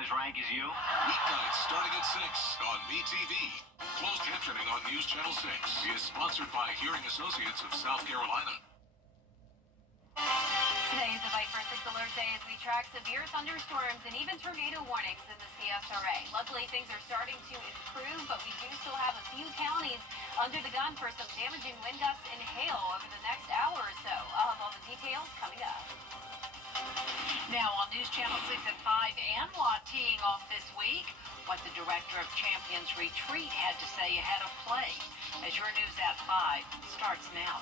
as rank as you? Weeknights starting at 6 on MeTV. Closed captioning on News Channel 6 is sponsored by Hearing Associates of South Carolina. Today is the Viper 6 Alert Day as we track severe thunderstorms and even tornado warnings in the CSRA. Luckily, things are starting to improve, but we do still have a few counties under the gun for some damaging wind gusts and hail over the next hour or so. I'll have all the details coming up. Now on News Channel 6 at 5 and Watt teeing off this week, what the director of Champions Retreat had to say ahead of play. As your News at 5 starts now.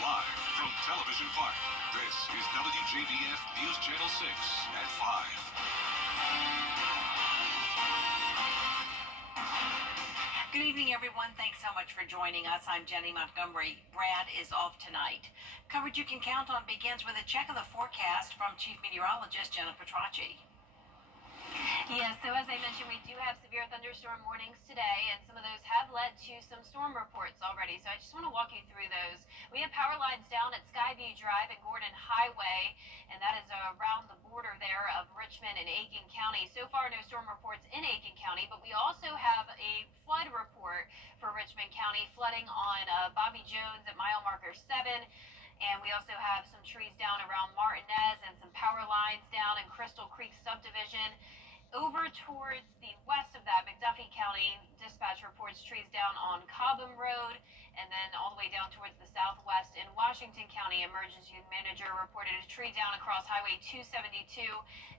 Live from Television Park, this is WJBF News Channel 6 at 5. Good evening, everyone. Thanks so much for joining us. I'm Jenny Montgomery. Brad is off tonight. Coverage you can count on begins with a check of the forecast from Chief Meteorologist Jenna Petracci. Yes, so as I mentioned, we do have severe thunderstorm warnings today, and some of those have led to some storm reports already. So I just want to walk you through those. We have power lines down at Skyview Drive and Gordon Highway, and that is around the border there of Richmond and Aiken County. So far, no storm reports in Aiken County, but we also have a flood report for Richmond County, flooding on Bobby Jones at mile marker 7. And we also have some trees down around Martinez and some power lines down in Crystal Creek subdivision. Over towards the west of that, McDuffie County dispatch reports trees down on Cobham Road, and then all the way down towards the southwest in Washington County. Emergency manager reported a tree down across Highway 272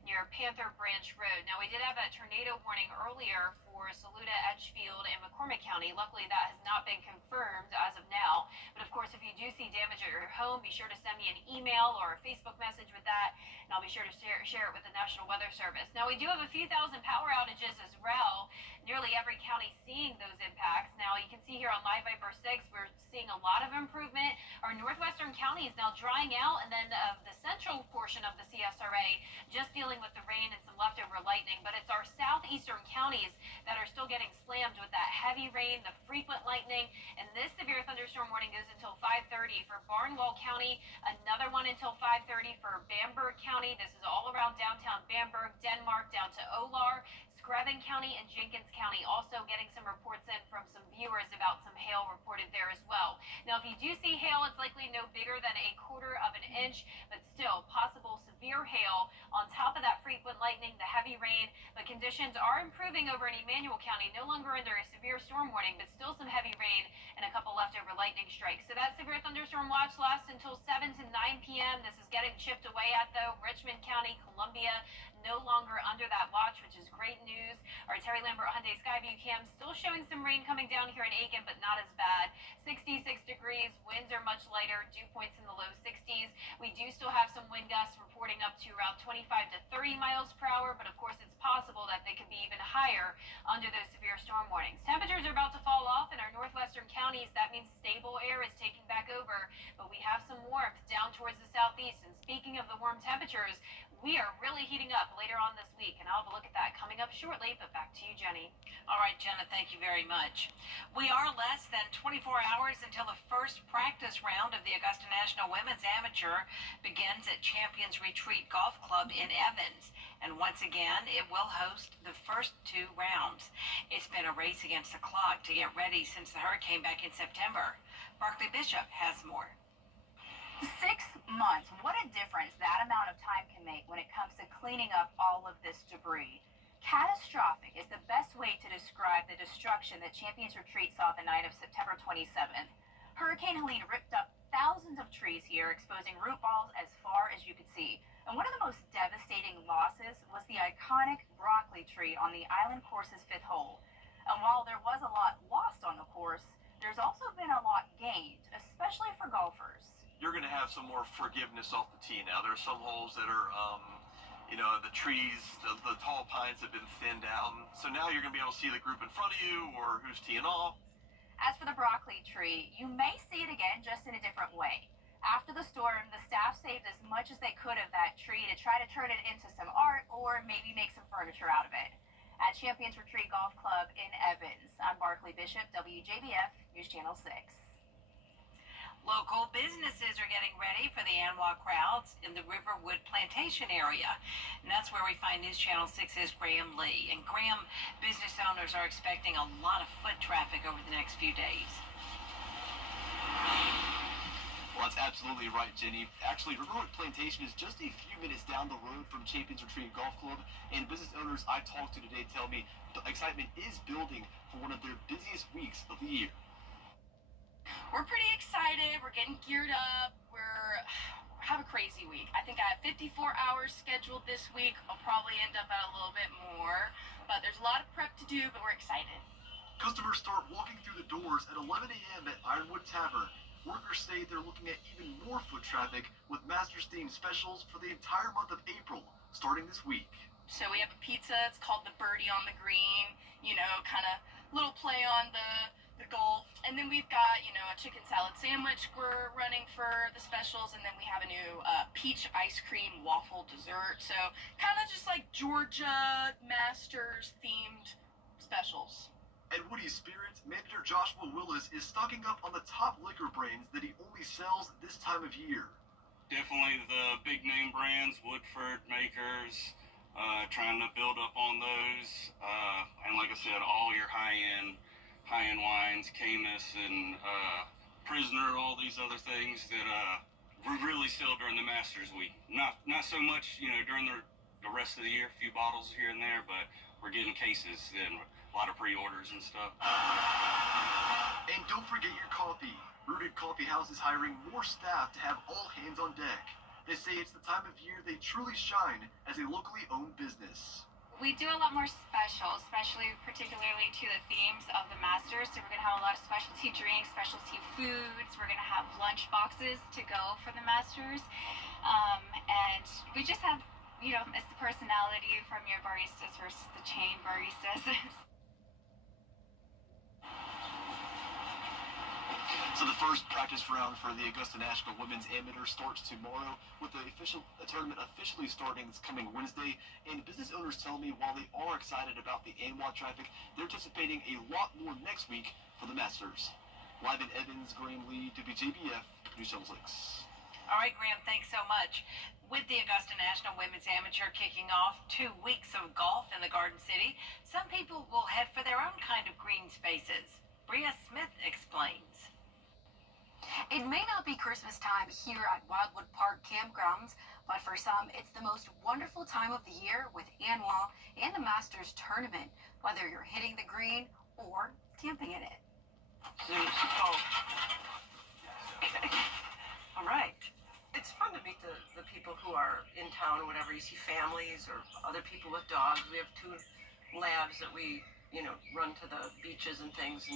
near Panther Branch Road. Now, we did have a tornado warning earlier for Saluda, Edgefield, and McCormick County. Luckily, that has not been confirmed as of now. But of course, if you do see damage at your home, be sure to send me an email or a Facebook message with that, and I'll be sure to share it with the National Weather Service. Now, we do have a few thousand power outages as well. Nearly every county seeing those impacts. Now, you can see here on Live Viper 6, we're seeing a lot of improvement. Our northwestern county is now drying out, and then the central portion of the CSRA just dealing with the rain and some leftover lightning. But it's our southeastern counties that are still getting slammed with that heavy rain, the frequent lightning, and this severe thunderstorm warning goes until 5:30 for Barnwell County, another one until 5:30 for Bamberg County. This is all around downtown Bamberg, Denmark, down to Olar. Screven County and Jenkins County also getting some reports in from some viewers about some hail reported there as well. Now, if you do see hail, it's likely no bigger than 1/4 of an inch, but still possible severe hail on top of that frequent lightning, the heavy rain. But conditions are improving over in Emmanuel County, no longer under a severe storm warning, but still some heavy rain and a couple leftover lightning strikes. So that severe thunderstorm watch lasts until 7 to 9 p.m. This is getting chipped away at, though. Richmond County, Columbia, no longer under that watch, which is great news. Our Terry Lambert Hyundai Skyview cam still showing some rain coming down here in Aiken, but not as bad. 66 degrees, winds are much lighter, dew points in the low 60s. We do still have some wind gusts reporting up to around 25 to 30 miles per hour, but of course it's possible that they could be even higher under those severe storm warnings. Temperatures are about to fall off in our northwestern counties. That means stable air is taking back over, but we have some warmth down towards the southeast. And speaking of the warm temperatures, we are really heating up later on this week, and I'll have a look at that coming up shortly, but back to you, Jenny. All right, Jenna, thank you very much. We are less than 24 hours until the first practice round of the Augusta National Women's Amateur begins at Champions Retreat Golf Club in Evans. And once again, it will host the first 2 rounds. It's been a race against the clock to get ready since the hurricane back in September. Barclay Bishop has more. 6 months. What a difference that amount of time can make when it comes to cleaning up all of this debris. Catastrophic is the best way to describe the destruction that Champions Retreat saw the night of September 27th. Hurricane Helene ripped up thousands of trees here, exposing root balls as far as you could see. And one of the most devastating losses was the iconic broccoli tree on the island course's 5th hole. And while there was a lot lost on the course, there's also been a lot gained, especially for golfers. You're going to have some more forgiveness off the tee now. There are some holes that are, the trees, the tall pines have been thinned out. So now you're going to be able to see the group in front of you or who's teeing off. As for the broccoli tree, you may see it again, just in a different way. After the storm, the staff saved as much as they could of that tree to try to turn it into some art or maybe make some furniture out of it. At Champions Retreat Golf Club in Evans, I'm Barclay Bishop, WJBF News Channel 6. Local businesses are getting ready for the Anwa crowds in the Riverwood Plantation area. And that's where we find News Channel 6's Graham Lee. And Graham, business owners are expecting a lot of foot traffic over the next few days. Well, that's absolutely right, Jenny. Actually, Riverwood Plantation is just a few minutes down the road from Champions Retreat Golf Club, and business owners I talked to today tell me the excitement is building for one of their busiest weeks of the year. We're pretty excited. We're getting geared up. We have a crazy week. I think I have 54 hours scheduled this week. I'll probably end up at a little bit more, but there's a lot of prep to do, but we're excited. Customers start walking through the doors at 11 a.m. at Ironwood Tavern. Workers say they're looking at even more foot traffic with Masters-themed specials for the entire month of April, starting this week. So we have a pizza. It's called the Birdie on the Green. You know, kind of little play on the golf. And then we've got, you know, a chicken salad sandwich we're running for the specials. And then we have a new peach ice cream waffle dessert. So kind of just like Georgia Masters themed specials. At Woody's Spirits, manager Joshua Willis is stocking up on the top liquor brands that he only sells this time of year. Definitely the big name brands, Woodford, Makers, trying to build up on those. And like I said, all your high-end wines, Camus and Prisoner, all these other things that we really sell during the Masters week. Not so much, you know, during the rest of the year, a few bottles here and there, but we're getting cases and a lot of pre-orders and stuff. And don't forget your coffee. Rooted Coffee House is hiring more staff to have all hands on deck. They say it's the time of year they truly shine as a locally owned business. We do a lot more specials, particularly to the themes of the Masters. So we're going to have a lot of specialty drinks, specialty foods. We're going to have lunch boxes to go for the Masters. And we just have, you know, it's the personality from your baristas versus the chain baristas. So the first practice round for the Augusta National Women's Amateur starts tomorrow, with the tournament officially starting this coming Wednesday. And business owners tell me while they are excited about the ANWA traffic, they're anticipating a lot more next week for the Masters. Live in Evans, Graham Lee, WJBF, News Channel 6. All right, Graham, thanks so much. With the Augusta National Women's Amateur kicking off 2 weeks of golf in the Garden City, some people will head for their own kind of green spaces. Bria Smith explains. It may not be Christmas time here at Wildwood Park Campgrounds, but for some, it's the most wonderful time of the year with Annual and the Masters Tournament, whether you're hitting the green or camping in it. All right. It's fun to meet the people who are in town or whatever. You see families or other people with dogs. We have 2 labs that we, you know, run to the beaches and things.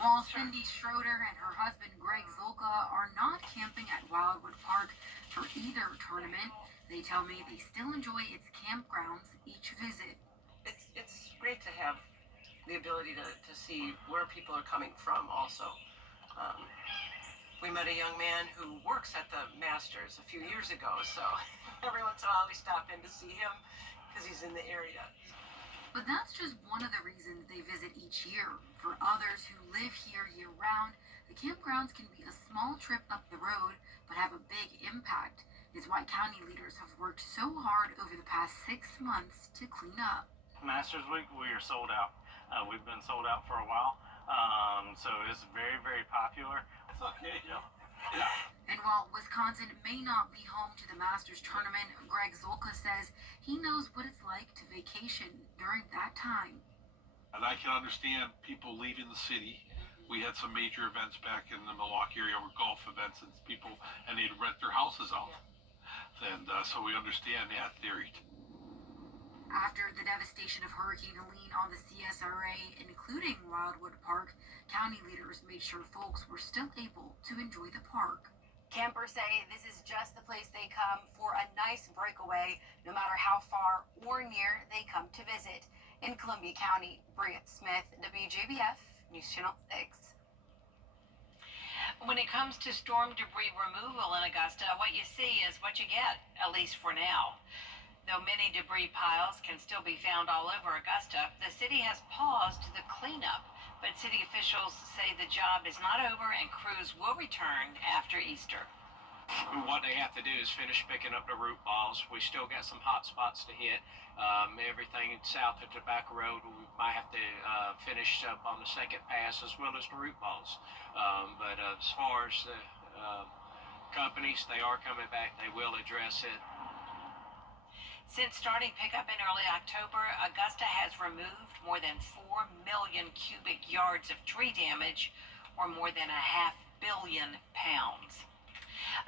While Cindy Schroeder and her husband Greg Zulka are not camping at Wildwood Park for either tournament, they tell me they still enjoy its campgrounds each visit. It's great to have the ability to see where people are coming from also. We met a young man who works at the Masters a few years ago, so every once in a while we stop in to see him because he's in the area. But that's just one of the reasons they visit each year. For others who live here year-round, the campgrounds can be a small trip up the road, but have a big impact. It's why county leaders have worked so hard over the past 6 months to clean up. Masters Week, we are sold out. We've been sold out for a while, so it's very, very popular. It's okay, yeah. And while Wisconsin may not be home to the Masters Tournament, Greg Zulka says he knows what it's like to vacation during that time. And I can understand people leaving the city. We had some major events back in the Milwaukee area, were golf events, and they'd rent their houses out. And so we understand that theory. After the devastation of Hurricane Helene on the CSRA, including Wildwood Park, county leaders made sure folks were still able to enjoy the park. Campers say this is just the place they come for a nice breakaway, no matter how far or near they come to visit. In Columbia County, Bria Smith, WJBF, News Channel 6. When it comes to storm debris removal in Augusta, what you see is what you get, at least for now. Though many debris piles can still be found all over Augusta, the city has paused the cleanup. But city officials say the job is not over and crews will return after Easter. What they have to do is finish picking up the root balls. We still got some hot spots to hit. Everything south of Tobacco Road, we might have to finish up on the second pass as well as the root balls. But as far as the companies, they are coming back. They will address it. Since starting pickup in early October, Augusta has removed more than 4 million cubic yards of tree damage, or more than 500 million pounds.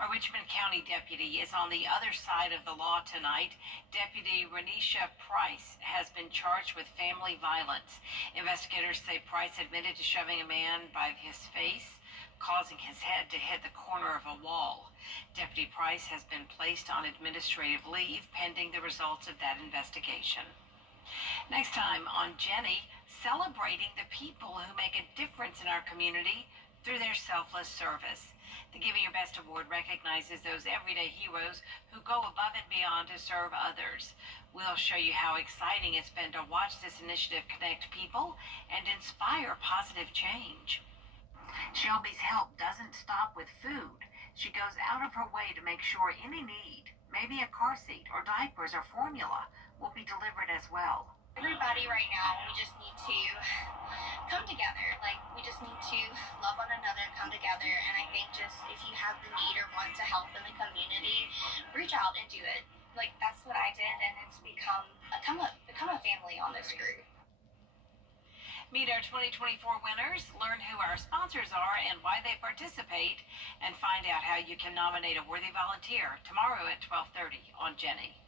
A Richmond County deputy is on the other side of the law tonight. Deputy Renisha Price has been charged with family violence. Investigators say Price admitted to shoving a man by his face, causing his head to hit the corner of a wall. Deputy Price has been placed on administrative leave pending the results of that investigation. Next time on Jenny, celebrating the people who make a difference in our community through their selfless service. The Giving Your Best Award recognizes those everyday heroes who go above and beyond to serve others. We'll show you how exciting it's been to watch this initiative connect people and inspire positive change. Shelby's help doesn't stop with food. She goes out of her way to make sure any need, maybe a car seat or diapers or formula, will be delivered as well. Everybody right now, we just need to come together. Like, we just need to love one another, come together, and I think just if you have the need or want to help in the community, reach out and do it. Like, that's what I did, and it's become a family on this group. Meet our 2024 winners, learn who our sponsors are and why they participate, and find out how you can nominate a worthy volunteer tomorrow at 12:30 on Jenny.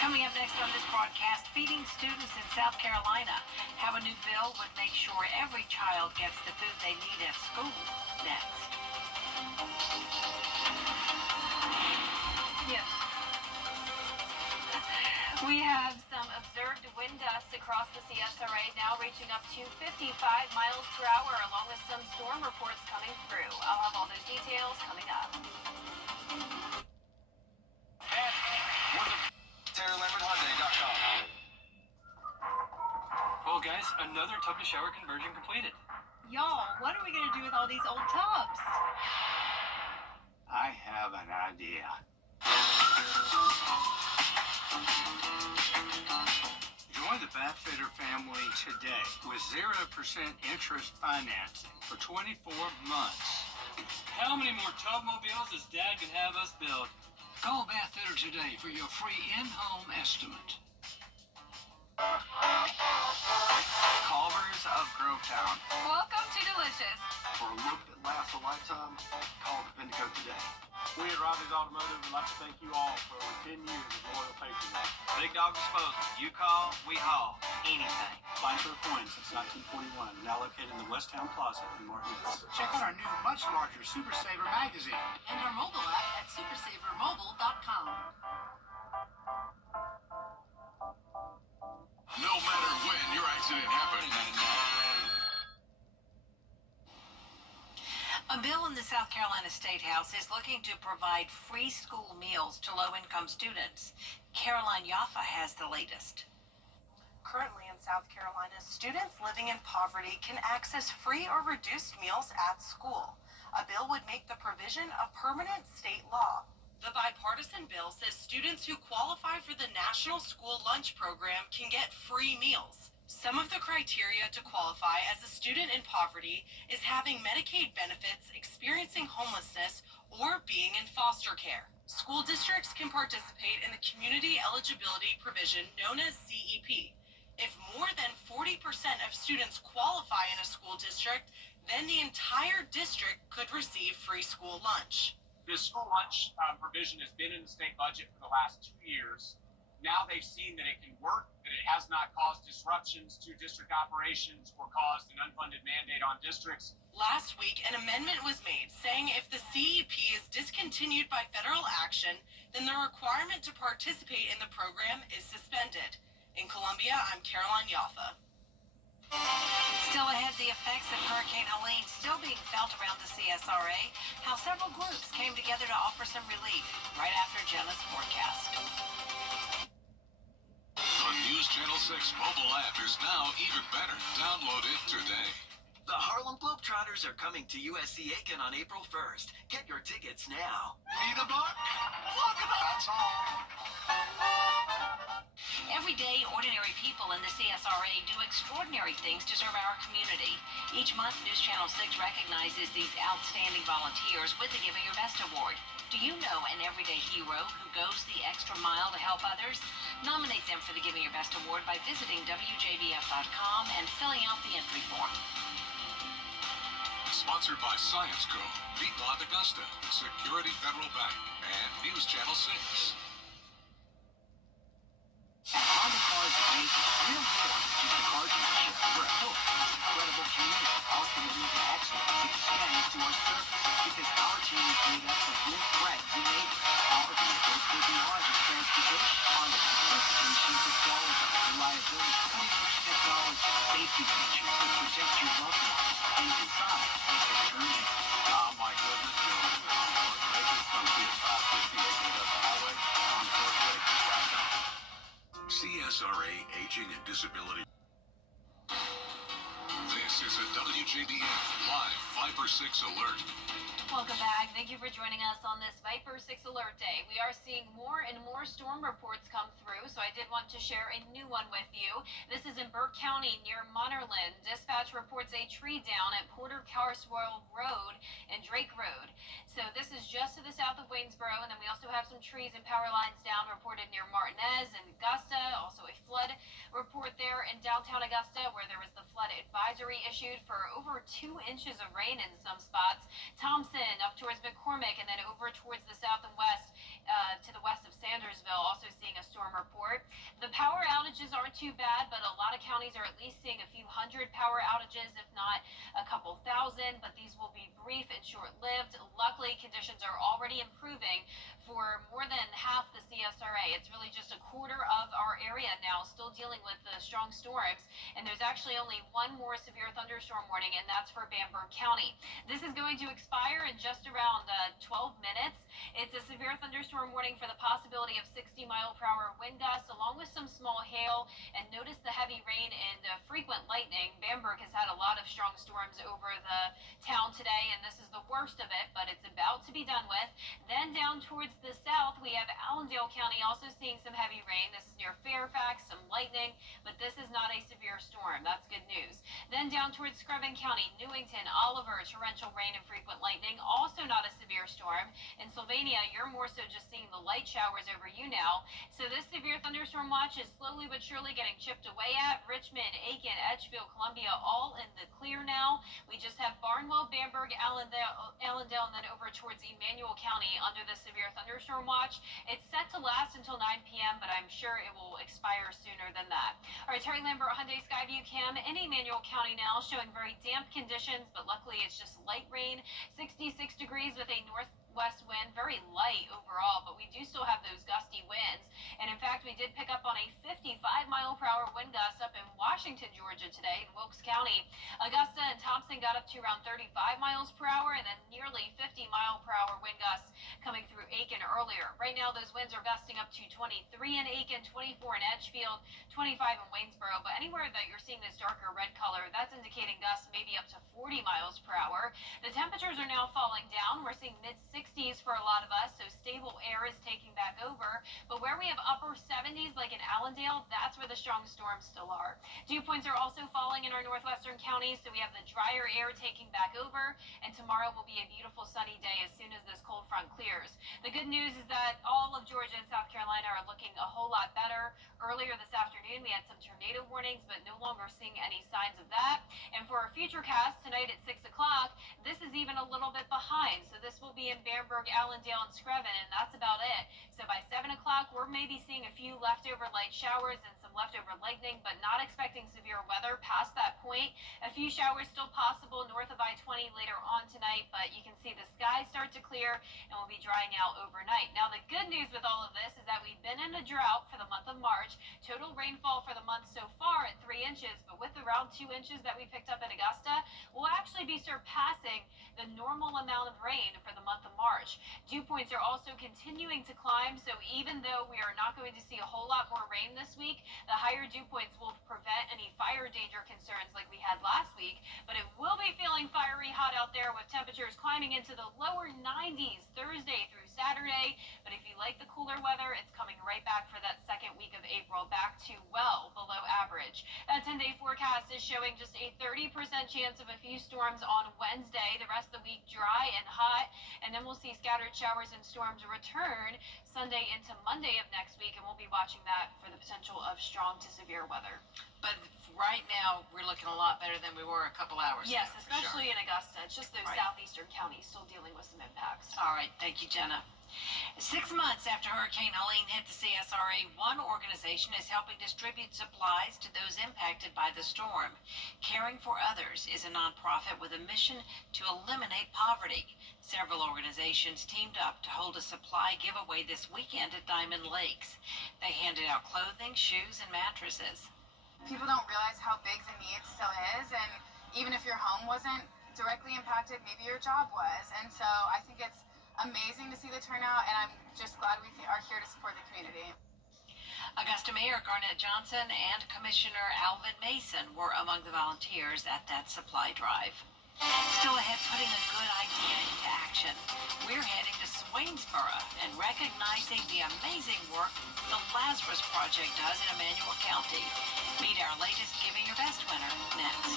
Coming up next on this broadcast, feeding students in South Carolina. How a new bill would make sure every child gets the food they need at school. Next. Yep. We have some observed wind gusts across the CSRA, now reaching up to 55 miles per hour, along with some storm reports coming through. I'll have all those details coming up. Well, guys, another tub to shower conversion completed. Y'all, what are we going to do with all these old tubs? I have an idea. Join the Backfitter family today with 0% interest financing for 24 months. How many more tub mobiles does Dad can have us build? Call Backfitter today for your free in-home estimate. Culver's of Grovetown. Welcome to Delicious. For a look that lasts a lifetime, call Vindico today. We at Rogers Automotive would like to thank you all for over 10 years of loyal patrons. Big Dog Disposal. You call, we haul. Anything. Finder Coins since 1941, now located in the West Town Plaza in Martin Hills. Check out our new, much larger Super Saver magazine And our mobile app at supersavermobile.com. No matter when your accident happened. A bill in the South Carolina State House is looking to provide free school meals to low-income students. Caroline Yaffa has the latest. Currently in South Carolina, students living in poverty can access free or reduced meals at school. A bill would make the provision a permanent state law. The bipartisan bill says students who qualify for the National School Lunch Program can get free meals. Some of the criteria to qualify as a student in poverty is having Medicaid benefits, experiencing homelessness, or being in foster care. School districts can participate in the Community Eligibility Provision known as CEP. If more than 40% of students qualify in a school district, then the entire district could receive free school lunch. This school lunch provision has been in the state budget for the last 2 years. Now they've seen that it can work, that it has not caused disruptions to district operations or caused an unfunded mandate on districts. Last week, an amendment was made saying if the CEP is discontinued by federal action, then the requirement to participate in the program is suspended. In Columbia, I'm Caroline Yaffa. Still ahead, the effects of Hurricane Helene still being felt around the CSRA, how several groups came together to offer some relief right after Jenna's forecast. On News Channel 6. 6 mobile app is now even better. Download it today. The Harlem Globetrotters are coming to USC Aiken on April 1st. Get your tickets now. Need a buck? Look at that. That's all. Every day, ordinary people in the CSRA do extraordinary things to serve our community. Each month, News Channel 6 recognizes these outstanding volunteers with the Giving Your Best Award. Do you know an everyday hero who goes the extra mile to help others? Nominate them for the Giving Your Best Award by visiting WJBF.com and filling out the entry form. Sponsored by Science Co., Piedmont Augusta, Security Federal Bank, and News Channel 6. At Honda Cars of Aiken, we're more than just a car dealership. We're a hope for this incredible community. Our commitment to excellence extends to our service because our team is made up of your friends and neighbors. Our vehicles go beyond just transportation. Honda's a reputation for quality, reliability, cutting-edge technology, safety features that protect your loved ones, and design that turns you. Oh my goodness, gentlemen, come see us 550 Aiken Augusta Highway on CoreLake.com. CSRA Aging and Disability. This is a WJBF Live Viper 6 Alert. Welcome back. Thank you for joining us on this Viper 6 Alert Day. We are seeing more and more storm reports come through, so I did want to share a new one with you. This is in Burke County near Monerland. Dispatch reports a tree down at Porter Carswell Road and Drake Road. So this is just to the south of Waynesboro, and then we also have some trees and power lines down reported near Martinez and Augusta. Also a flood report there in downtown Augusta where there was the flood advisory issued for over 2 inches of rain in some spots. Thompson up towards McCormick, and then over towards the south and west to the west of Sandersville, also seeing a storm report. The power outages aren't too bad, but a lot of counties are at least seeing a few hundred power outages, if not a couple thousand, but these will be brief and short-lived. Luckily, conditions are already improving for more than half the CSRA. It's really just a quarter of our area now still dealing with the strong storms, and there's actually only one more severe thunderstorm warning, and that's for Bamberg County. This is going to expire in just around 12 minutes. It's a severe thunderstorm warning for the possibility of 60-mile-per-hour wind gusts, along with some small hail, and notice the heavy rain and frequent lightning. Bamberg has had a lot of strong storms over the town today, and this is the worst of it, but it's about to be done with. Then down towards the south, we have Allendale County also seeing some heavy rain. This is near Fairfax, some lightning, but this is not a severe storm. That's good news. Then down towards Screven County, Newington, Oliver, torrential rain and frequent lightning, also not a severe storm. In Sylvania, you're more so just seeing the light showers over you now. So this severe thunderstorm watch is slowly but surely getting chipped away at. Richmond, Aiken, Edgefield, Columbia, all in the clear now. We just have Barnwell, Bamberg, Allendale, and then over towards Emmanuel County under the severe thunderstorm watch. It's set to last until 9 p.m., but I'm sure it will expire sooner than that. All right, Terry Lambert, Hyundai Skyview Cam in Emmanuel County now, showing very damp conditions, but luckily it's just light rain. 66 degrees with a northwest wind, very light overall, but we do still have those gusty winds. And in fact, we did pick up on a 55-mile-per-hour wind gust up in Washington, Georgia today in Wilkes County. Augusta and Thompson got up to around 35 miles per hour, and then nearly 50-mile-per-hour wind gusts coming through Aiken earlier. Right now, those winds are gusting up to 23 in Aiken, 24 in Edgefield, 25 in Waynesboro. But anywhere that you're seeing this darker red color, that's indicating gusts maybe up to 40 miles per hour. The temperatures are now falling down. We're seeing mid-60s for a lot of us, so stable air is taking back over. But where we have upper 70s, like in Allendale, that's where the strong storms still are. Dew points are also falling in our northwestern counties, so we have the drier air taking back over, and tomorrow will be a beautiful sunny day as soon as this cold front clears. The good news is that all of Georgia and South Carolina are looking a whole lot better. Earlier this afternoon, we had some tornado warnings, but no longer seeing any signs of that. And for our future cast tonight at 6 o'clock, this is even a little bit behind. So this will be in Bamberg, Allendale, and Screven, and that's about it. So by 7 o'clock, we're maybe seeing a few leftover light showers and some leftover lightning, but not expecting severe weather past that point. A few showers still possible north of I-20 later on tonight, but you can see the skies start to clear and will be drying out overnight. Now, the good news with all of this is that we've been been in a drought for the month of March. Total rainfall for the month so far at 3 inches, but with around 2 inches that we picked up in Augusta, we'll actually be surpassing the normal amount of rain for the month of March. Dew points are also continuing to climb, so even though we are not going to see a whole lot more rain this week, the higher dew points will prevent any fire danger concerns like we had last week, but it will be feeling fiery hot out there with temperatures climbing into the lower 90s Thursday through Saturday. But if you like the cooler weather, it's coming right back for that second week of April, back to well below average. That 10-day forecast is showing just a 30% chance of a few storms on Wednesday. The rest of the week dry and hot, and then we'll see scattered showers and storms return Sunday into Monday of next week, and we'll be watching that for the potential of strong to severe weather. But right now, we're looking a lot better than we were a couple hours ago. Yes, especially in Augusta. It's just those southeastern counties still dealing with some impacts. All right, thank you, Jenna. 6 months after Hurricane Helene hit the CSRA, one organization is helping distribute supplies to those impacted by the storm. Caring for Others is a nonprofit with a mission to eliminate poverty. Several organizations teamed up to hold a supply giveaway this weekend at Diamond Lakes. They handed out clothing, shoes, and mattresses. People don't realize how big the need still is, and even if your home wasn't directly impacted, maybe your job was. And so I think it's amazing to see the turnout, and I'm just glad we are here to support the community. Augusta Mayor Garnett Johnson and Commissioner Alvin Mason were among the volunteers at that supply drive. Still ahead, putting a good idea into action. We're heading to Swainsboro and recognizing the amazing work the Lazarus Project does in Emmanuel County. Meet our latest Giving Your Best winner next.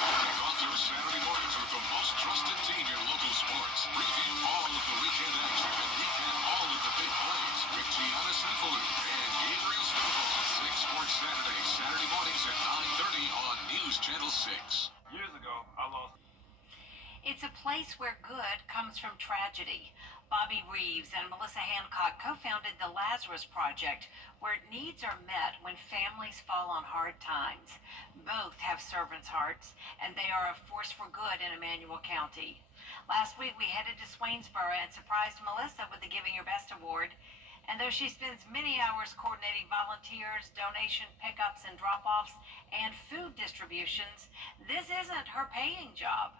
Kick off your Saturday mornings with the most trusted team in local sports. Preview all of the weekend action and recap all of the big plays with Gianna Sinfalu and Gabriel Snowball. 6 Sports Saturday, Saturday mornings at 9:30 on News Channel 6. Years ago, I lost. It's a place where good comes from tragedy. Bobby Reeves and Melissa Hancock co-founded the Lazarus Project, where needs are met when families fall on hard times. Both have servants' hearts, and they are a force for good in Emmanuel County. Last week, we headed to Swainsboro and surprised Melissa with the Giving Your Best award. And though she spends many hours coordinating volunteers, donation pickups and drop-offs, and food distributions, this isn't her paying job.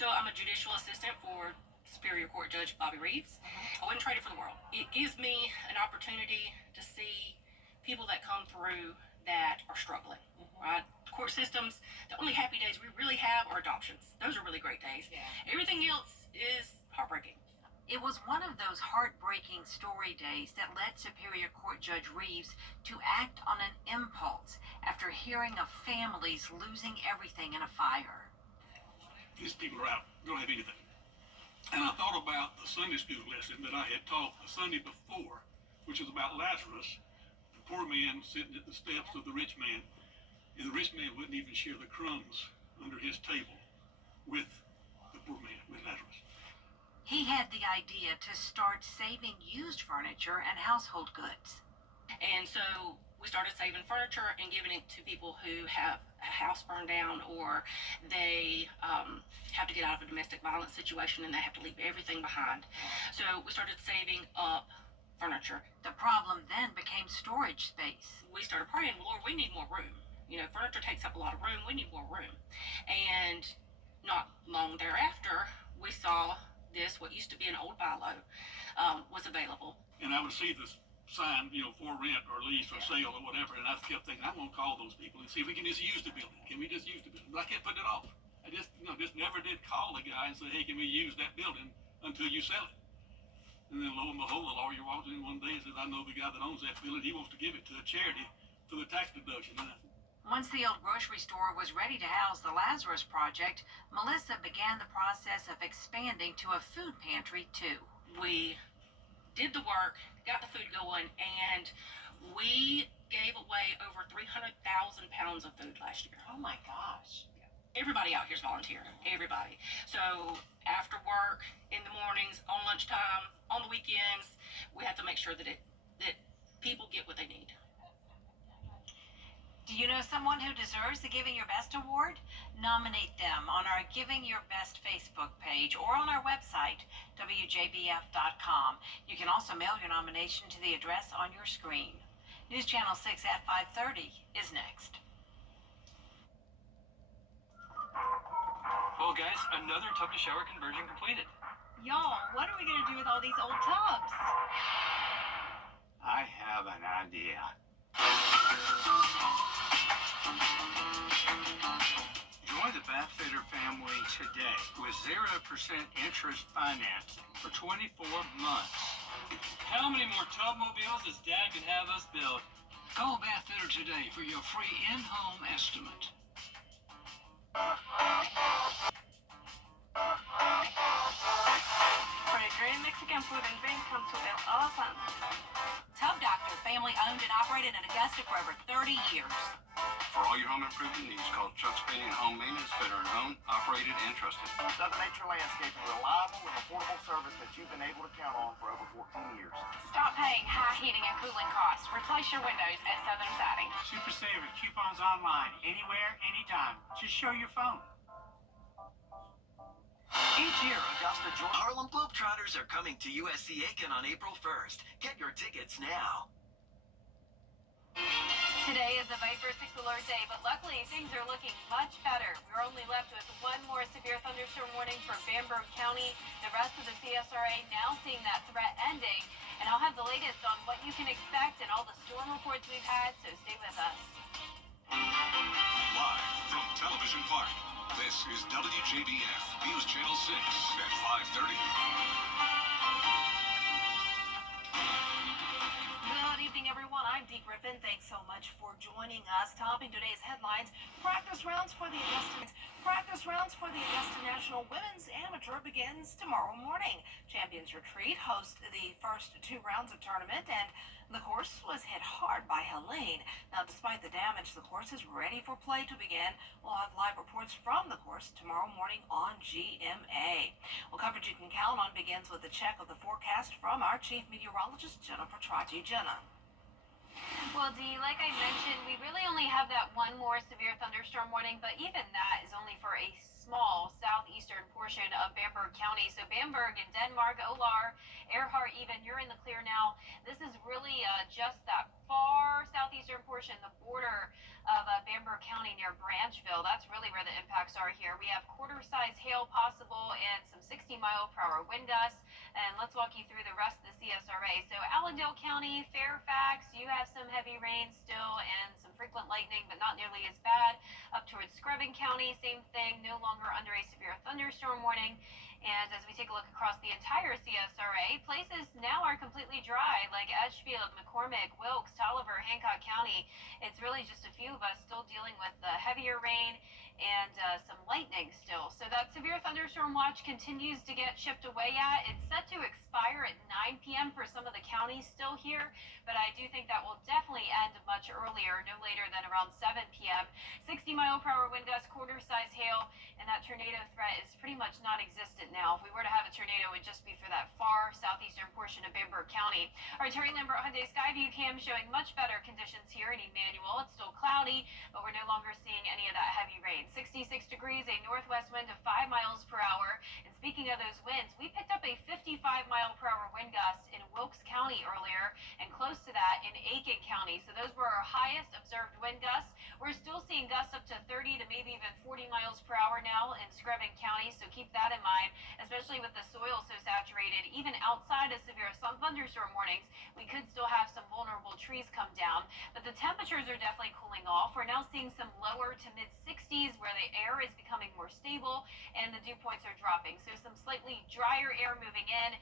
So I'm a judicial assistant for Superior Court Judge Bobby Reeves. I wouldn't trade it for the world. It gives me an opportunity to see people that come through that are struggling, right? Court systems, the only happy days we really have are adoptions. Those are really great days. Yeah. Everything else is heartbreaking. It was one of those heartbreaking story days that led Superior Court Judge Reeves to act on an impulse after hearing of families losing everything in a fire. These people are out, don't have anything. And I thought about the Sunday school lesson that I had taught the Sunday before, which was about Lazarus, the poor man sitting at the steps of the rich man, and the rich man wouldn't even share the crumbs under his table with the poor man, with Lazarus. He had the idea to start saving used furniture and household goods. And so we started saving furniture and giving it to people who have a house burned down, or they have to get out of a domestic violence situation and they have to leave everything behind. So we started saving up furniture. The problem then became storage space. We started praying, well, Lord, we need more room. You know, furniture takes up a lot of room. We need more room. And not long thereafter, we saw this, what used to be an old Bilo, was available. And I would see this sign, you know, for rent or lease or sale or whatever, and I kept thinking, I'm going to call those people and see if we can just use the building. Can we just use the building? But I kept putting it off. I just never did call the guy and say, hey, can we use that building until you sell it? And then lo and behold, the lawyer walked in one day and said, I know the guy that owns that building. He wants to give it to a charity for the tax deduction. And I said, once the old grocery store was ready to house the Lazarus Project, Melissa began the process of expanding to a food pantry too. We did the work, got the food going, and we gave away over 300,000 pounds of food last year. Oh my gosh. Everybody out here's volunteering, everybody. So after work, in the mornings, on lunchtime, on the weekends, we have to make sure that people get what they need. Do you know someone who deserves the Giving Your Best award? Nominate them on our Giving Your Best Facebook page or on our website, WJBF.com. You can also mail your nomination to the address on your screen. News Channel 6 at 5:30 is next. Well, guys, another tub to shower conversion completed. Y'all, what are we going to do with all these old tubs? I have an idea. Join the Bathfitter family today with 0% interest financing for 24 months. How many more tubmobiles does Dad can have us build? Call Bathfitter today for your free in-home estimate. For a great Mexican food and drink, come to El Alasan. Tub Doctor, family owned and operated in Augusta for over 30 years. For all your home improvement needs, call Chuck's Painting and Home Maintenance, veteran-owned, operated, and trusted. Southern Nature Landscaping, reliable and affordable service that you've been able to count on for over 14 years. Stop paying high heating and cooling costs. Replace your windows at Southern Siding. Super Saver coupons online, anywhere, anytime. Just show your phone. Each year, Augusta, Georgia, Harlem Globetrotters are coming to USC Aiken on April 1st. Get your tickets now. Today is a Viper 6 alert day, but luckily things are looking much better. We're only left with one more severe thunderstorm warning for Bamberg County. The rest of the CSRA now seeing that threat ending. And I'll have the latest on what you can expect and all the storm reports we've had, so stay with us. Live from Television Park, this is WJBF News Channel 6 at 5:30. Good evening, everyone. I'm Dee Griffin. Thanks so much for joining us. Topping today's headlines, practice rounds for the Augusta National Women's Amateur begins tomorrow morning. Champions Retreat hosts the first two rounds of tournament, and the course was hit hard by Helene. Now, despite the damage, the course is ready for play to begin. We'll have live reports from the course tomorrow morning on GMA. Well, coverage you can count on begins with a check of the forecast from our chief meteorologist, Jenna Petracci. Jenna. Well, Dee, like I mentioned, we really only have that one more severe thunderstorm warning, but even that is only for a small southeastern portion of Bamberg County. So Bamberg and Denmark, Olar, Earhart even, you're in the clear now. This is really just that far southeastern portion, the border of Bamberg County near Branchville. That's really where the impacts are here. We have quarter-size hail possible and some 60-mile-per-hour wind gusts. And let's walk you through the rest of the CSRA. So Allendale County, Fairfax, you have some heavy rain still and some frequent lightning, but not nearly as bad. Up towards Scrubbing County, same thing, no longer under a severe thunderstorm warning. And as we take a look across the entire CSRA, places now are completely dry, like Edgefield, McCormick, Wilkes, Tolliver, Hancock County. It's really just a few of us still dealing with the heavier rain and some lightning still. So that severe thunderstorm watch continues to get chipped away at. It's set to expire at 9 p.m. for some of the counties still here, but I do think that will definitely end much earlier, no later than around 7 p.m. 60-mile-per-hour wind gusts, quarter-size hail, and that tornado threat is pretty much non-existent now. If we were to have a tornado, it would just be for that far southeastern portion of Bamberg County. Our Terry Lambert Hyundai Skyview cam showing much better conditions here in Emmanuel. It's still cloudy, but we're no longer seeing any of that heavy rain. 66 degrees, a northwest wind of 5 miles per hour. And speaking of those winds, we picked up a 55-mile-per-hour wind gust in Wilkes County earlier and close to that in Aiken County. So those were our highest observed wind gusts. We're still seeing gusts up to 30 to maybe even 40 miles per hour now in Scrubbing County, so keep that in mind, especially with the soil so saturated. Even outside of severe thunderstorm warnings, we could still have some vulnerable trees come down, but the temperatures are definitely cooling off. We're now seeing some lower to mid-60s where the air is becoming more stable and the dew points are dropping. So some slightly drier air moving in,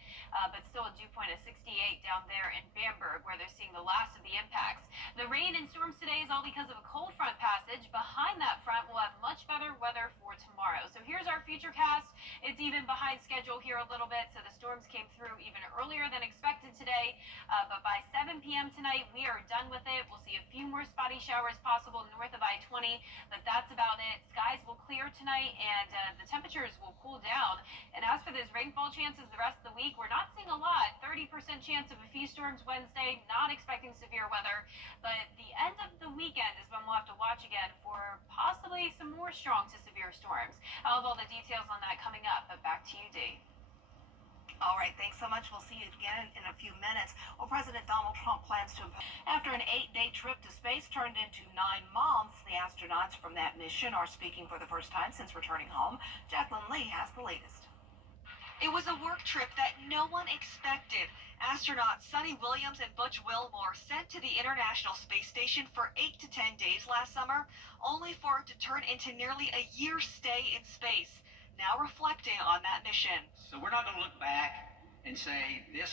but still a dew point of 68 down there in Bamberg where they're seeing the last of the impacts. The rain and storms today is all because of a cold front passage. Behind that front, we'll have much better weather for tomorrow. So here's our future cast. It's even behind schedule here a little bit, so the storms came through even earlier than expected today, but by 7 7 p.m. tonight, we are done with it. We'll see a few more spotty showers possible north of I-20, but that's about it. Skies will clear tonight, and the temperatures will cool down. And as for those rainfall chances the rest of the week, we're not seeing a lot. 30% chance of a few storms Wednesday, not expecting severe weather. But the end of the weekend is when we'll have to watch again for possibly some more strong to severe storms. I'll have all the details on that coming up, but back to you, Dee. All right, thanks so much. We'll see you again in a few minutes. Well, President Donald Trump plans to, after an 8-day trip to space turned into 9 months, the astronauts from that mission are speaking for the first time since returning home. Jacqueline Lee has the latest. It was a work trip that no one expected. Astronauts Sonny Williams and Butch Wilmore sent to the International Space Station for 8 to 10 days last summer, only for it to turn into nearly a year's stay in space. Now reflecting on that mission. So we're not going to look back and say this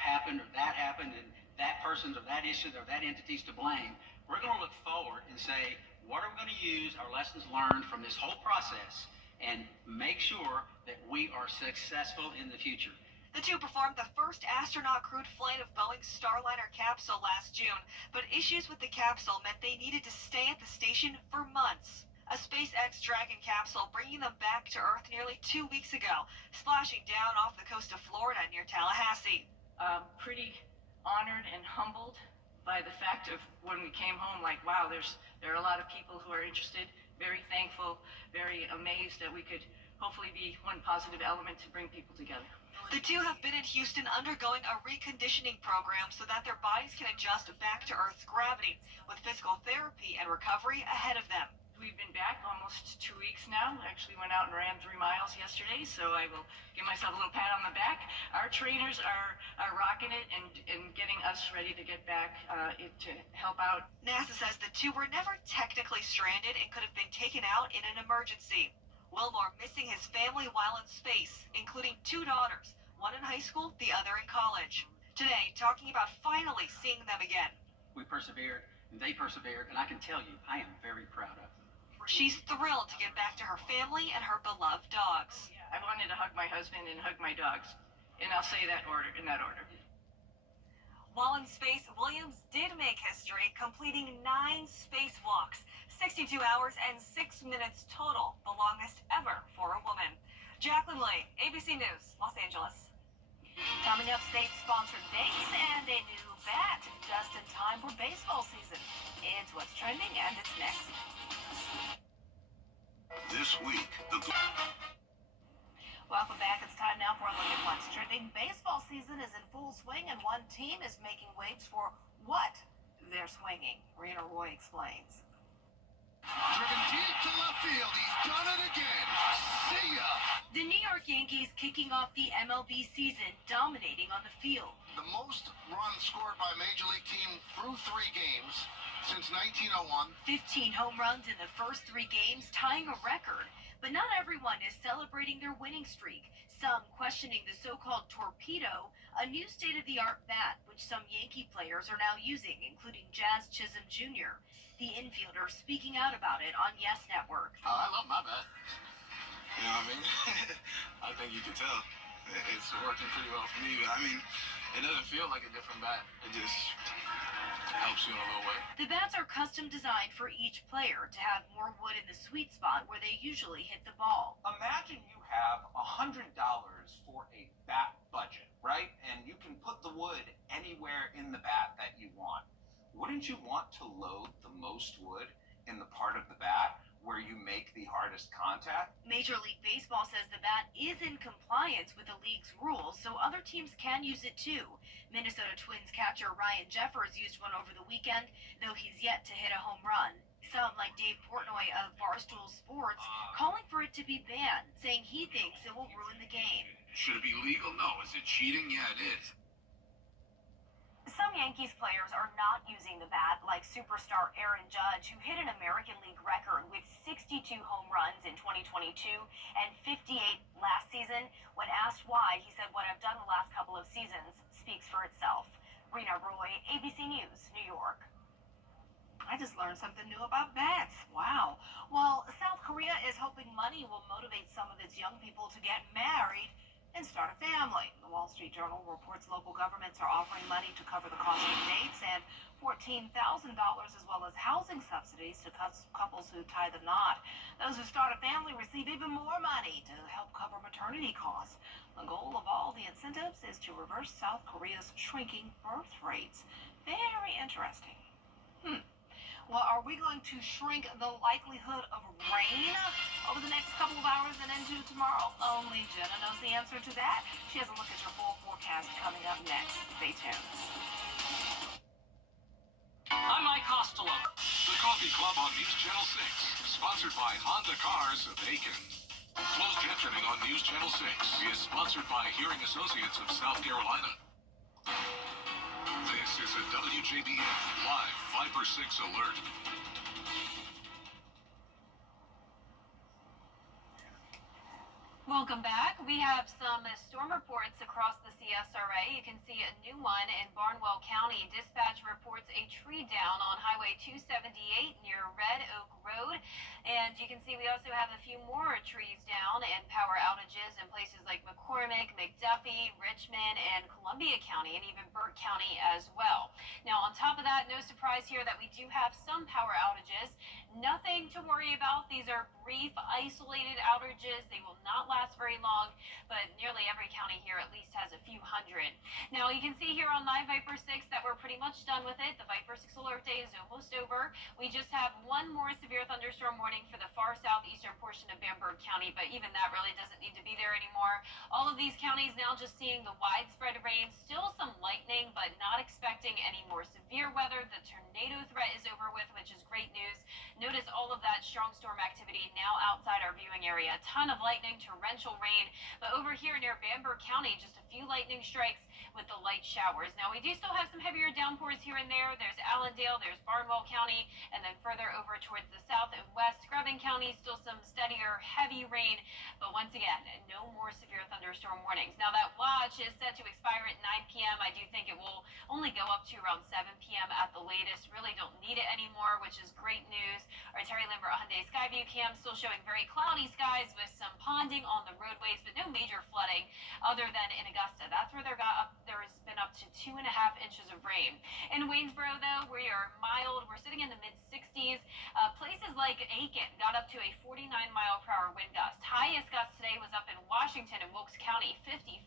happened or that happened and that person's or that issue or that entity's to blame. We're going to look forward and say, what are we going to use our lessons learned from this whole process and make sure that we are successful in the future. The two performed the first astronaut-crewed flight of Boeing's Starliner capsule last June, but issues with the capsule meant they needed to stay at the station for months. A SpaceX Dragon capsule bringing them back to Earth nearly 2 weeks ago, splashing down off the coast of Florida near Tallahassee. Pretty honored and humbled by the fact of when we came home, like, wow, there are a lot of people who are interested, very thankful, very amazed that we could hopefully be one positive element to bring people together. The two have been in Houston undergoing a reconditioning program so that their bodies can adjust back to Earth's gravity, with physical therapy and recovery ahead of them. We've been back almost 2 weeks now. Actually went out and ran 3 miles yesterday, so I will give myself a little pat on the back. Our trainers are rocking it and getting us ready to get back to help out. NASA says the two were never technically stranded and could have been taken out in an emergency. Wilmore missing his family while in space, including 2 daughters, one in high school, the other in college. Today, talking about finally seeing them again. We persevered, and they persevered, and I can tell you, I am very proud of them. She's thrilled to get back to her family and her beloved dogs. I wanted to hug my husband and hug my dogs, and I'll say that in that order. While in space, Williams did make history, completing 9 spacewalks, 62 hours and 6 minutes total, the longest ever for a woman. Jacqueline Lee, ABC News, Los Angeles. Coming up, state-sponsored dates and a new bat just in time for baseball season. It's what's trending, and it's next. This week, Welcome back. It's time now for a look at what's trending. Baseball season is in full swing, and one team is making waves for what they're swinging. Rena Roy explains. driven deep to left field. He's done it again. See ya. The New York Yankees kicking off the MLB season, dominating on the field. The most runs scored by a major league team through 3 games since 1901. 15 home runs in the first 3 games, tying a record. But not everyone is celebrating their winning streak. Some questioning the so-called torpedo, a new state-of-the-art bat which some Yankee players are now using, including Jazz Chisholm Jr. The infielder speaking out about it on Yes Network. Oh, I love my bat. You know what I mean? I think you can tell. It's working pretty well for me. I mean, it doesn't feel like a different bat. It just helps you in a little way. The bats are custom designed for each player to have more wood in the sweet spot where they usually hit the ball. Imagine you have $100 for a bat budget, right? And you can put the wood anywhere in the bat that you want. Wouldn't you want to load the most wood in the part of the bat where you make the hardest contact? Major League Baseball says the bat is in compliance with the league's rules, so other teams can use it too. Minnesota Twins catcher Ryan Jeffers used one over the weekend, though he's yet to hit a home run. Some, like Dave Portnoy of Barstool Sports, calling for it to be banned, saying he thinks it will ruin the game. Should it be legal? No. Is it cheating? Yeah, it is. Some Yankees players are not using the bat, like superstar Aaron Judge, who hit an American League record with 62 home runs in 2022 and 58 last season. When asked why, he said, "What I've done the last couple of seasons speaks for itself." Rena Roy, ABC News, New York. I just learned something new about bats. Wow. Well, South Korea is hoping money will motivate some of its young people to get married and start a family. The Wall Street Journal reports local governments are offering money to cover the cost of dates and $14,000 as well as housing subsidies to couples who tie the knot. Those who start a family receive even more money to help cover maternity costs. The goal of all the incentives is to reverse South Korea's shrinking birth rates. Very interesting. Well, are we going to shrink the likelihood of rain over the next couple of hours and into tomorrow? Only Jenna knows the answer to that. She has a look at your full forecast coming up next. Stay tuned. I'm Mike Costello. The Coffee Club on News Channel 6, sponsored by Honda Cars of Aiken. Closed captioning on News Channel 6 is sponsored by Hearing Associates of South Carolina. This is a WJBF Live 5 or 6 alert. Welcome back. We have some storm reports across the CSRA. You can see a new one in Barnwell County. Dispatch reports a tree down on Highway 278 near Red Oak Road. And you can see we also have a few more trees down and power outages in places like McCormick, McDuffie, Richmond, and Columbia County, and even Burke County as well. Now, on top of that, no surprise here that we do have some power outages. Nothing to worry about. These are brief, isolated outages. They will not last very long, but nearly every county here at least has a few hundred. Now, you can see here on Live Viper 6 that we're pretty much done with it. The Viper 6 alert day is almost over. We just have one more severe thunderstorm warning for the far southeastern portion of Bamberg County, but even that really doesn't need to be there anymore. All of these counties now just seeing the widespread rain, still some lightning, but not expecting any more severe weather. The tornado threat is over with, which is great news. Notice all of that strong storm activity now outside our viewing area. A ton of lightning, torrential rain, but over here near Bamberg County, just a few lightning strikes with the light showers. Now, we do still have some heavier downpours here and there. There's Allendale, there's Barnwell County, and then further over towards the south and west, Scrubbing County, still some steadier, heavy rain, but once again, no more severe thunderstorm warnings. Now, that watch is set to expire at 9 p.m. I do think it will only go up to around 7 p.m. at the latest. Really don't need it anymore, which is great news. Our Terry Lambert Hyundai Skyview cam still showing very cloudy skies with some ponding on the roadways, but no major flooding other than in Augusta. That's where there has been up to 2.5 inches of rain. In Waynesboro, though, we are mild. We're sitting in the mid-60s. Places like Aiken got up to a 49-mile-per-hour wind gust. Highest gust today was up in Washington and Wilkes County, 55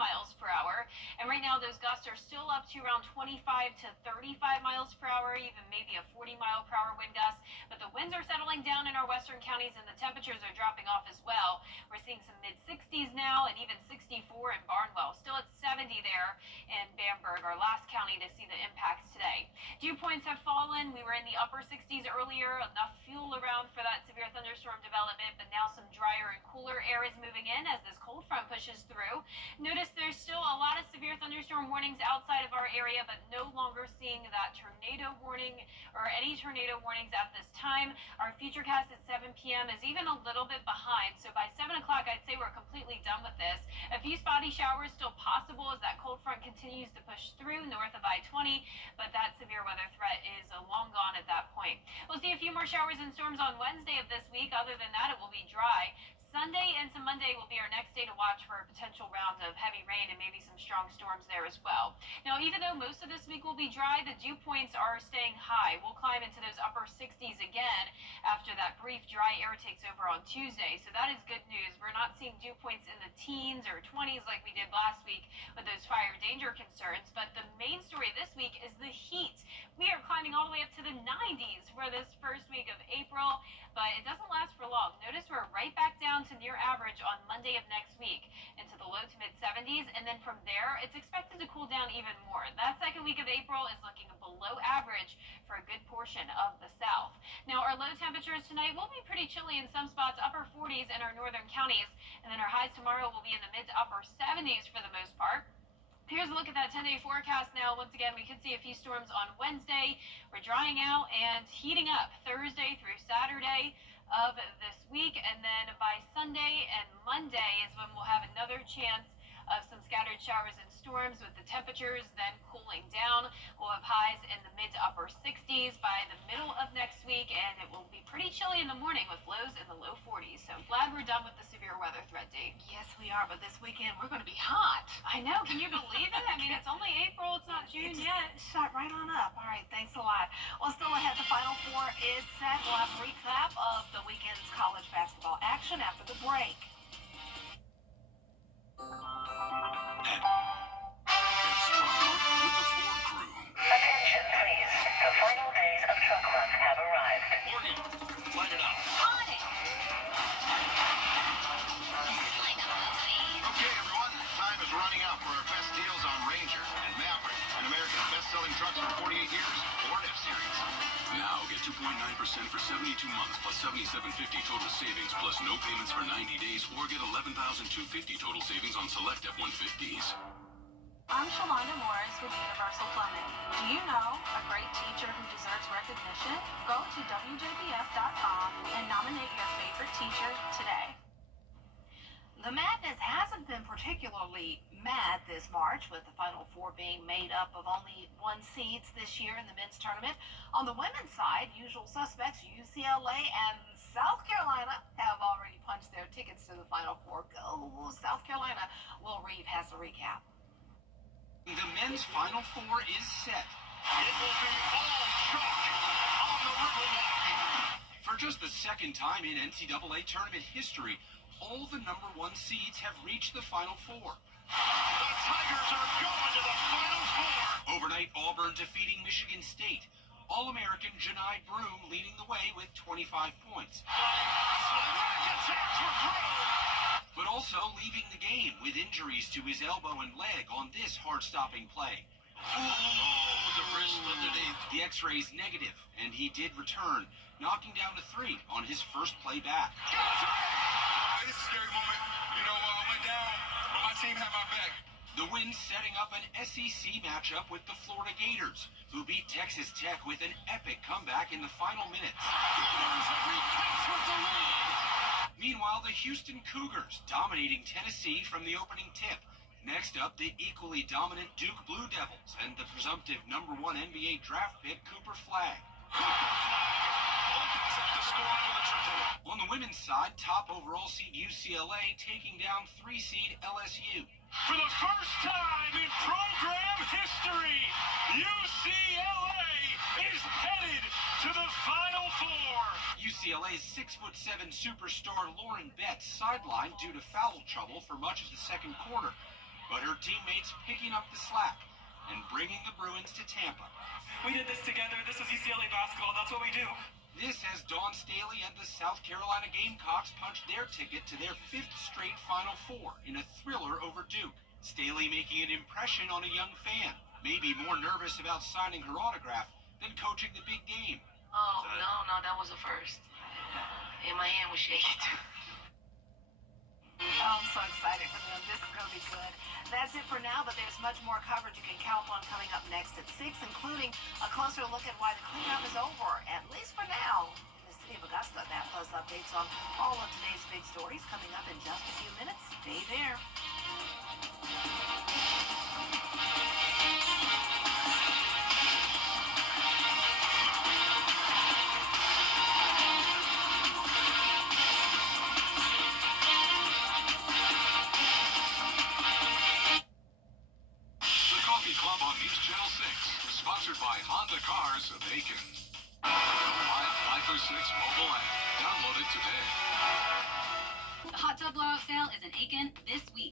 miles per hour. And right now, those gusts are still up to around 25 to 35 miles per hour, even maybe a 40-mile-per-hour wind gust. But the winds are settling down in our western counties, and the temperatures are dropping off as well. We're seeing some mid-60s now, and even 64 in Barnwell. Still at 70 there in Bamberg, our last county to see the impacts today. Dew points have fallen. We were in the upper 60s earlier. Enough fuel around for that severe thunderstorm development, but now some drier and cooler air is moving in as this cold front pushes through. Notice there's still a lot of severe thunderstorm warnings outside of our area, but no longer seeing that tornado warning or any tornado warnings at this time. Our futurecast at 7 p.m. is even a little bit behind, so by 7 o'clock I'd say we're completely done with this. A few spotty showers still possible as that cold front continues to push through north of I-20, but that severe weather threat is long gone at that point. We'll see a few more showers and storms on Wednesday of this week. Other than that, it will be dry. Sunday into Monday will be our next day to watch for a potential round of heavy rain and maybe some strong storms there as well. Now, even though most of this week will be dry, the dew points are staying high. We'll climb into those upper 60s again after that brief dry air takes over on Tuesday. So that is good news. We're not seeing dew points in the teens or 20s like we did last week with those fire danger concerns. But the main story this week is the heat. We are climbing all the way up to the 90s for this first week of April, but it doesn't last for long. Notice we're right back down to near average on Monday of next week into the low to mid 70s, and then from there it's expected to cool down even more. That second week of April is looking below average for a good portion of the south. Now, our low temperatures tonight will be pretty chilly in some spots, upper 40s in our northern counties, and then our highs tomorrow will be in the mid to upper 70s for the most part. Here's a look at that 10-day forecast now. Once again, we could see a few storms on Wednesday. We're drying out and heating up Thursday through Saturday of this week, and then by Sunday and Monday is when we'll have another chance of some scattered showers and storms, with the temperatures then cooling down. We'll have highs in the mid to upper 60s by the middle of next week, and it will be pretty chilly in the morning with lows in the low 40s. So glad we're done with the severe weather threat, Dee. Yes, we are, but this weekend we're going to be hot. I know. Can you believe it? I mean, it's only April. It's not June yet. Shot right on up. All right, thanks a lot. Well, still ahead, the Final Four is set. We'll have a recap of the weekend's college basketball action after the break. It's Truck Month with the Ford crew. Attention, please. The final days of Truck Month have arrived. Morgan, light it up. On it! Okay, everyone, time is running out for our best deals on Ranger and Maverick, and America's best-selling trucks for 48 years, Ford F-Series. Now get 2.9% for 72 months plus $77.50 total savings plus no payments for 90 days, or get $11,250 total savings on select F-150s. I'm Shalina Morris with Universal Plumbing. Do you know a great teacher who deserves recognition? Go to WJBF.com and nominate your favorite teacher today. The madness hasn't been particularly mad this March, with the Final Four being made up of only 1 seeds this year in the men's tournament. On the women's side, usual suspects UCLA and South Carolina have already punched their tickets to the Final Four. Go South Carolina. Will Reeve has a recap. The men's Final Four is set. It will be all chalk on the Riverwalk. For just the second time in NCAA tournament history, all the number 1 seeds have reached the Final Four. The Tigers are going to the Final Four. Overnight, Auburn defeating Michigan State. All-American Janai Broom leading the way with 25 points. But also leaving the game with injuries to his elbow and leg on this hard-stopping play. The wrist underneath. The x-ray's negative, and he did return, knocking down a 3 on his first play back. This is a scary moment. You know, I went down, but my team had my back. The win setting up an SEC matchup with the Florida Gators, who beat Texas Tech with an epic comeback in the final minutes. Meanwhile, the Houston Cougars dominating Tennessee from the opening tip. Next up, the equally dominant Duke Blue Devils and the presumptive number 1 NBA draft pick Cooper Flagg. On the women's side, top overall seed UCLA taking down 3 seed LSU. For the first time in program history, UCLA is headed to the Final Four. UCLA's 6'7" superstar Lauren Betts sidelined due to foul trouble for much of the second quarter, but her teammates picking up the slack and bringing the Bruins to Tampa. We did this together. This is UCLA basketball. That's what we do. This as Dawn Staley and the South Carolina Gamecocks punched their ticket to their 5th straight Final Four in a thriller over Duke. Staley making an impression on a young fan, maybe more nervous about signing her autograph than coaching the big game. Oh, no, that was a first. And my hand was shaking too. Oh, I'm so excited for them. This is going to be good. That's it for now, but there's much more coverage you can count on coming up next at 6, including a closer look at why the cleanup is over, at least for now, in the city of Augusta. That plus updates on all of today's big stories coming up in just a few minutes. Stay there. Club on News Channel 6, sponsored by Honda Cars of Aiken. The live 5 for 6 mobile app. Download it today. The hot tub blowout sale is in Aiken this week.